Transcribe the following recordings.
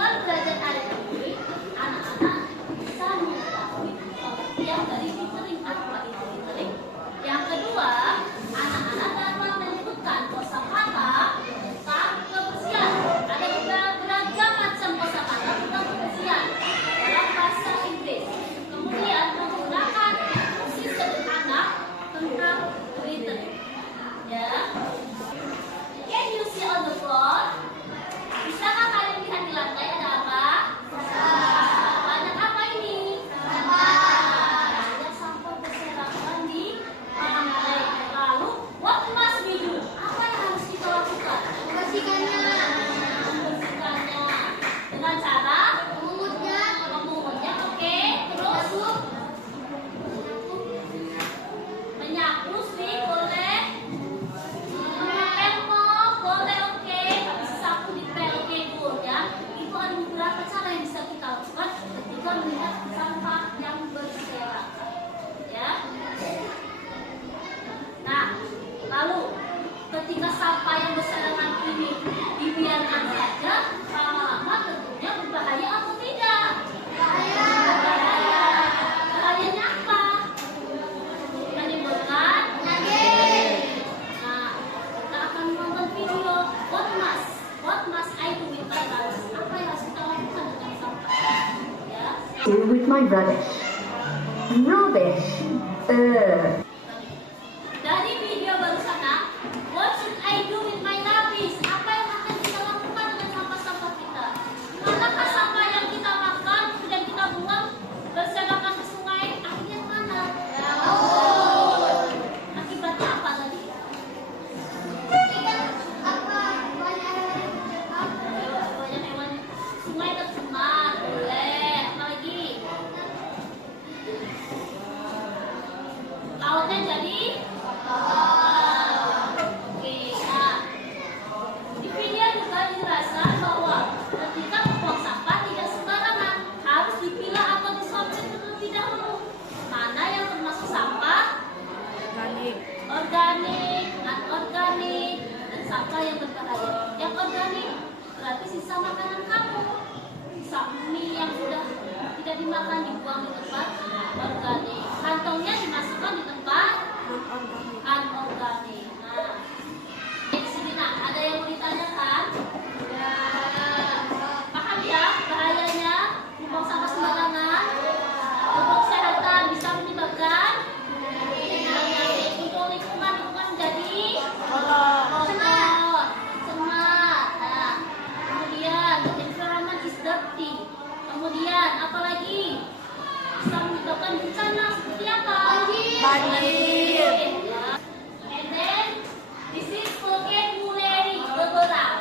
visual belajar hari ini, anak-anak bisa mengetahui pengertian dari littering. Apa itu littering? Yang kedua, anak-anak dapat menyebutkan kosakata tentang kebersihan. Ada beragam macam kosakata tentang kebersihan dalam bahasa Inggris. Kemudian menggunakan fungsi sederhana tentang littering. Ya. Can you see on the floor? Bisakah kalian lihat di lantai ada apa? Banyak apa ini? Banyak sampah berserakan di lantai. Lalu, what must we do? Apa yang harus kita lakukan? Membersihkannya. Dengan cara memungutnya, oke. Terus menyapu, sih, boleh. Boleh, oke. Sapu di pel, oke, Bu, ya. Itu ada beberapa cara yang bisa kita lakukan ketika melihat sampah yang berserakan, ya. Nah, lalu ketika sampah yang berserakan ini dibiarkan saja, lama-lama tentunya berbahaya atau tidak? Bahaya. Bahayanya apa? Menimbulkan penyakit. Nah, kita akan menonton video What must I do with my rubbish? Apa yang harus kita lakukan dengan sampah? Ya. Do with my rubbish. Rubbish. Dari video barusan, what should I do with my rubbish? Apa yang akan kita lakukan dengan sampah-sampah kita? Manakah sampah yang kita makan dan kita buang berserakan ke sungai? Akhirnya mana? Akibatnya apa tadi? Banyak hewan. Sungai tercemar. Boleh. Apa lagi? Lautnya jadi oke. Nah, di video juga dijelaskan bahwa ketika membuang sampah tidak sembarangan, harus dipilah atau disortir terlebih dahulu. Mana yang termasuk sampah organik, anorganik, dan sampah yang berbahaya. Yang organik berarti sisa makanan kamu, sisa mie yang sudah tidak dimakan dibuang di tempat organik. Kantongnya dimasukkan di tempat anorganik. Nah, di sini ada yang mau ditanyakan? Ya. Paham ya bahayanya membuang sampah sembarangan? Untuk kesehatan bisa menyebabkan penyakit. Untuk lingkungan jadi kotor, cemat. Nah, kemudian the environment is dirty. Kemudian apalagi bisa menyebabkan bencana seperti apa? Banjir. And then this is vocabulary, beberapa.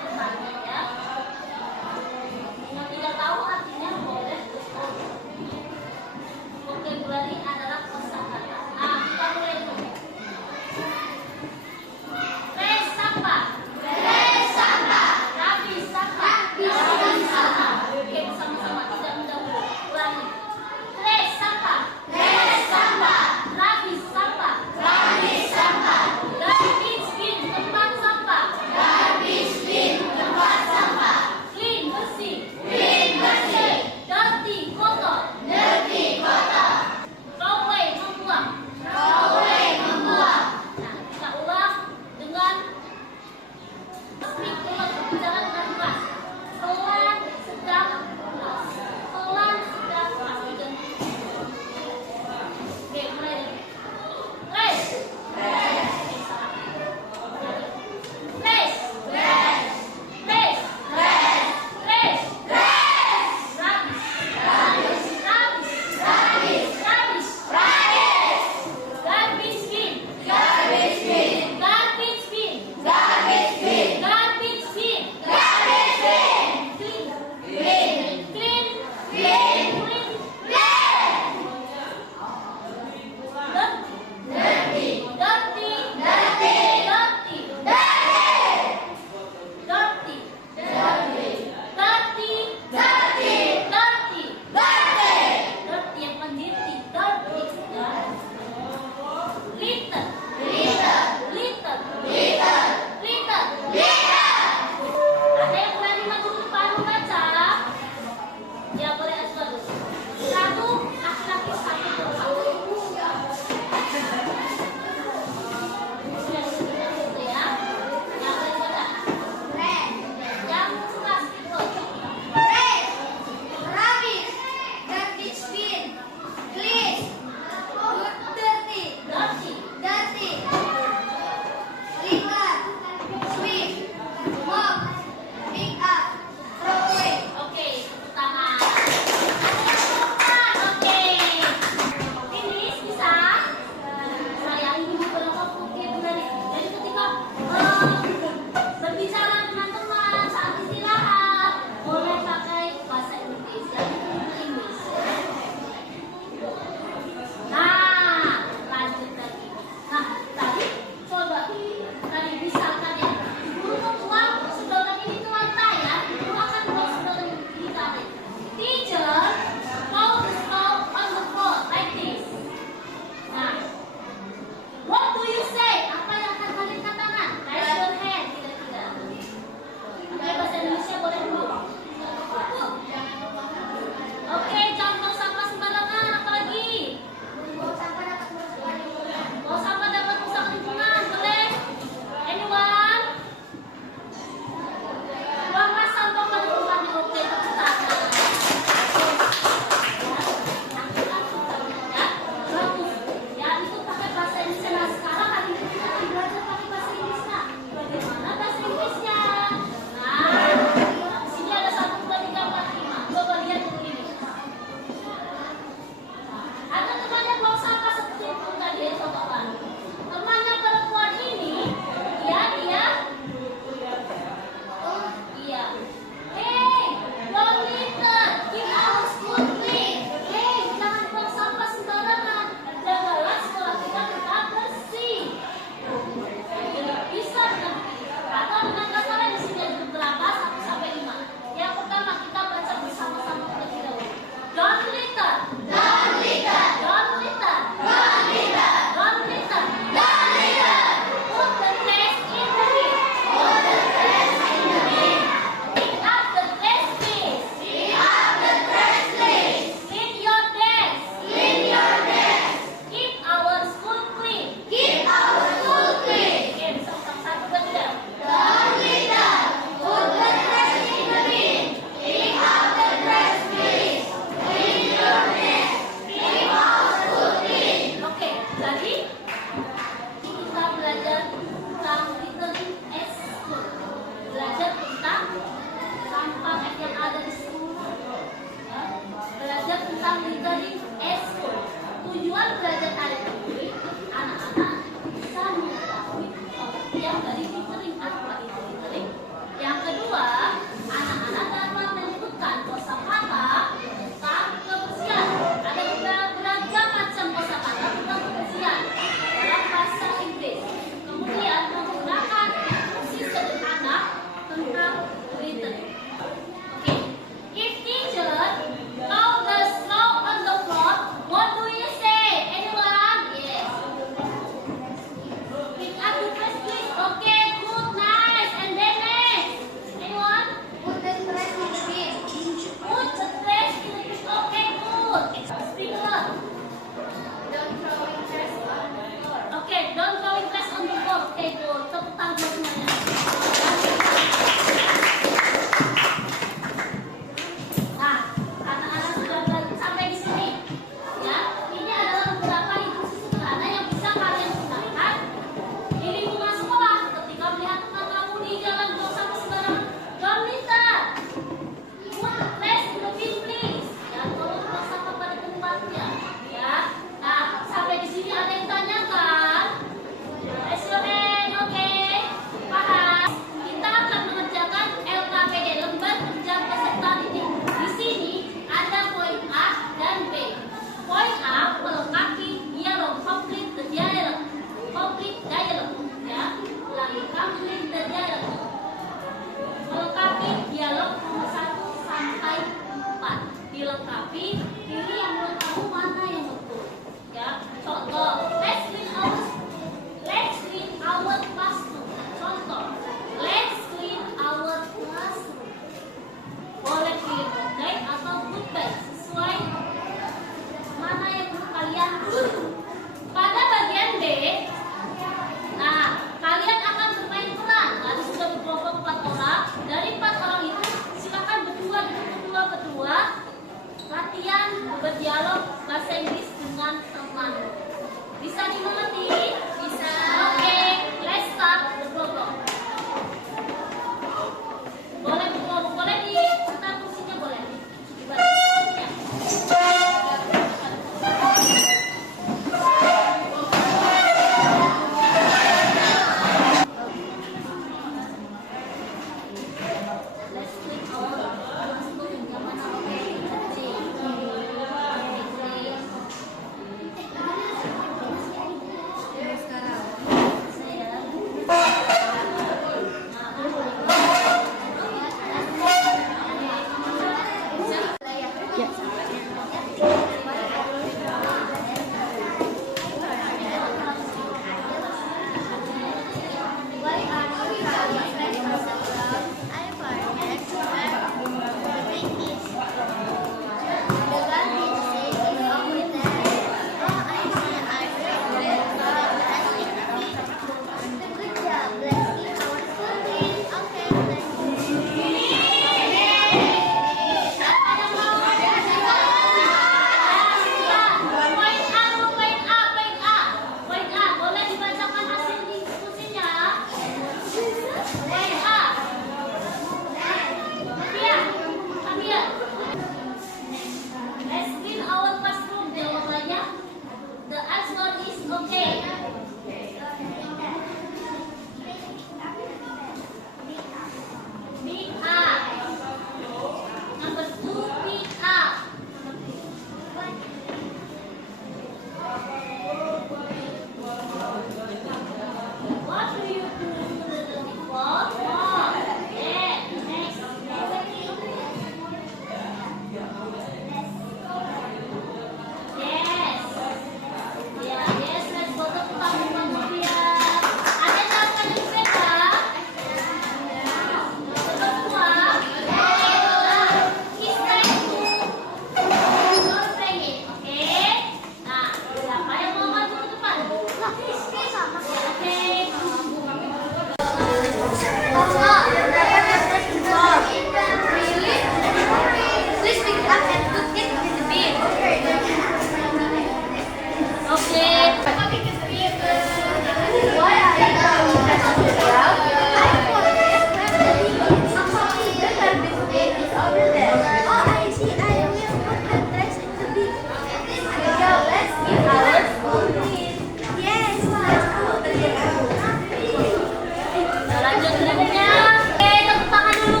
Lanjut berikutnya. Oke, tepuk tangan dulu.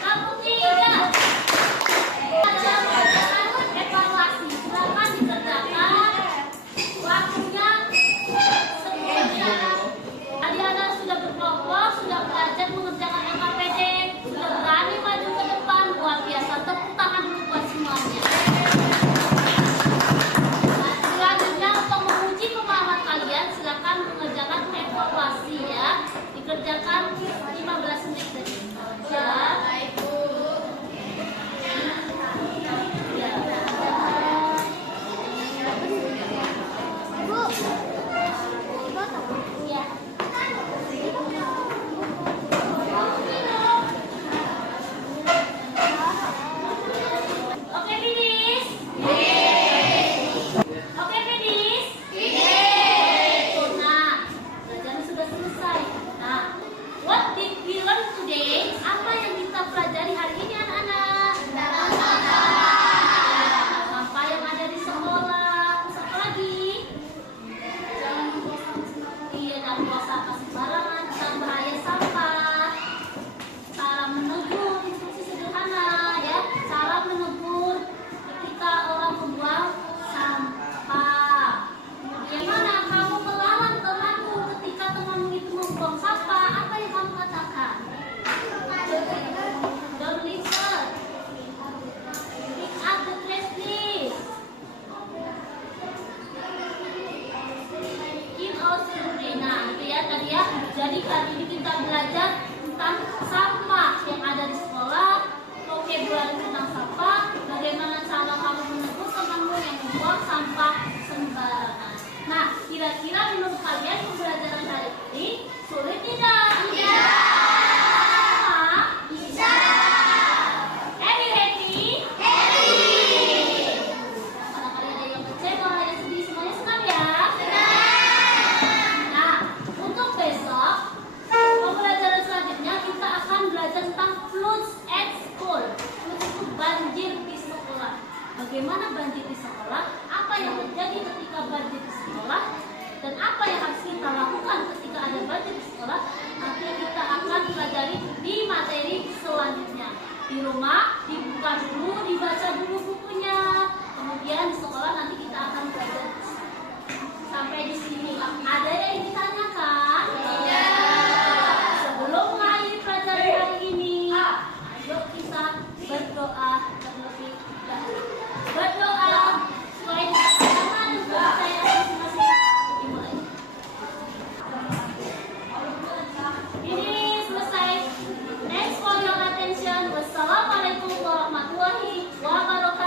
Kamu tiga. Evaluasi. Silakan dikerjakan. Waktunya 10 jam. Adik-adik sudah berkelompok, sudah belajar mengerjakan LKPD, sudah berani maju ke depan. Luar biasa. Tepuk tangan dulu buat semuanya. Selanjutnya untuk menguji pemahaman kalian, silakan mengerjakan evaluasi ya. Dikerjakan 15 menit saja. Ya. Ya. Oke, finish. Oke, finish. Nah, pelajaran sudah selesai. Nah, what did we learn today? Apa yang kita pelajari hari ini anak-anak? Sampah yang ada di sekolah. Terus apa lagi? Iya, jangan buang sampah sembarangan, jangan bahaya sampah. Cara menegur, instruksi sederhana ya. Cara menegur ketika orang membuang sampah. Bagaimana kamu melawan temanmu ketika temanmu itu membuang sampah? Apa yang kamu katakan? Don't listen. Pick up the trash, please. Keep out the nah, itu ya tadi ya. Jadi hari ini kita belajar tentang sampah yang ada di sekolah, vocabulary tentang sampah, bagaimana cara kamu menegur temanmu yang membuang sampah sembarangan. Nah, kira-kira menurut kalian pembelajaran hari ini sulit tidak? Iya. Bisa. Happy? Barangkali ada yang kecewa, yang sedih, semuanya senang ya? Nah, untuk besok pembelajaran selanjutnya kita akan belajar tentang floods at school. Floods itu banjir di sekolah. Bagaimana banjir di sekolah? Apa yang terjadi ketika banjir di sekolah? Dan apa yang harus kita lakukan ketika ada banjir di sekolah? Nanti kita akan pelajari di materi selanjutnya. Di rumah dibuka dulu, dibaca dulu bukunya. Kemudian di sekolah nanti kita akan belajar. Sampai di sini. Ada yang ditanyakan? Iya. Sebelum mengakhiri pelajaran hari ini, ayo kita berdoa terlebih dahulu. Berdoa supaya kita aman dan percaya masing-masing. Dimulai. Ini selesai. Thanks for your attention. Wassalamualaikum warahmatullahi wabarakatuh.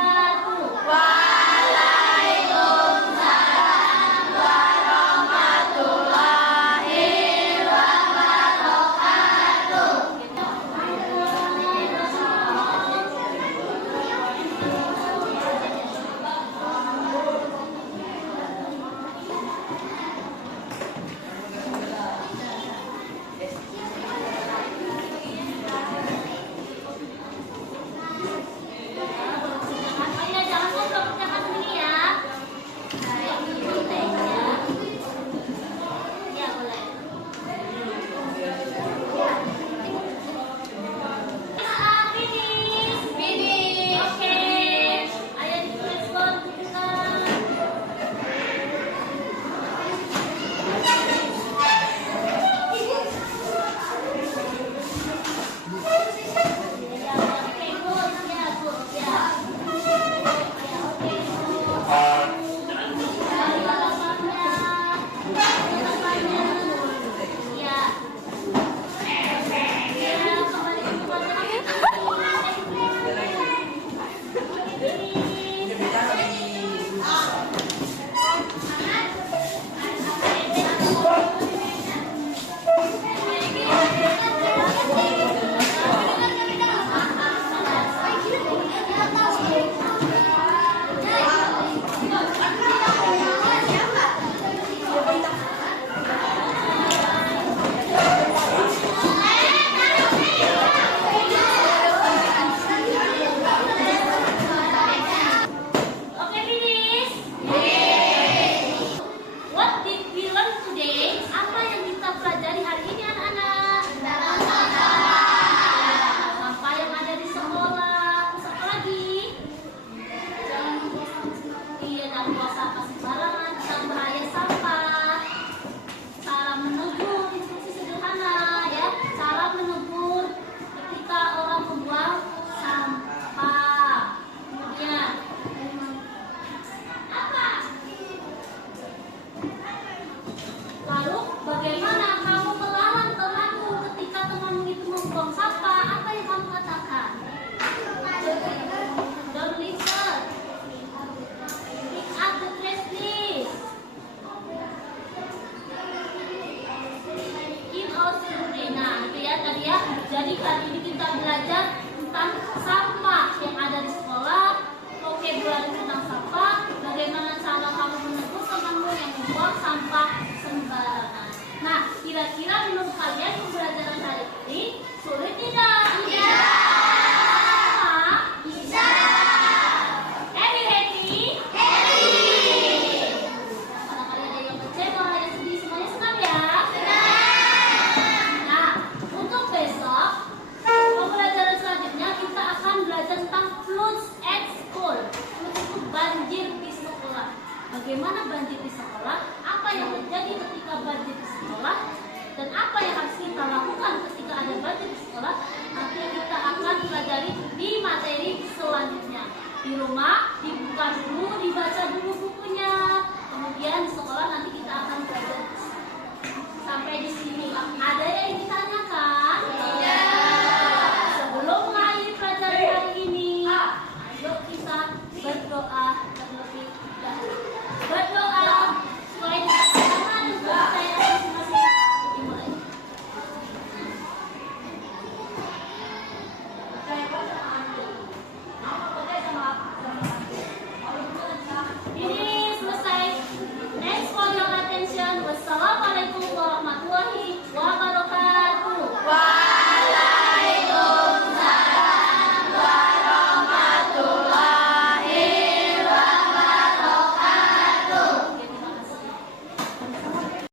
bagaimana banjir di sekolah, apa yang terjadi ketika banjir di sekolah, dan apa yang harus kita lakukan ketika ada banjir di sekolah, nanti kita akan pelajari di materi selanjutnya. Di rumah dibuka dulu, dibaca dulu bukunya, kemudian di sekolah nanti kita akan belajar. Sampai di sini, ada yang ditanyakan?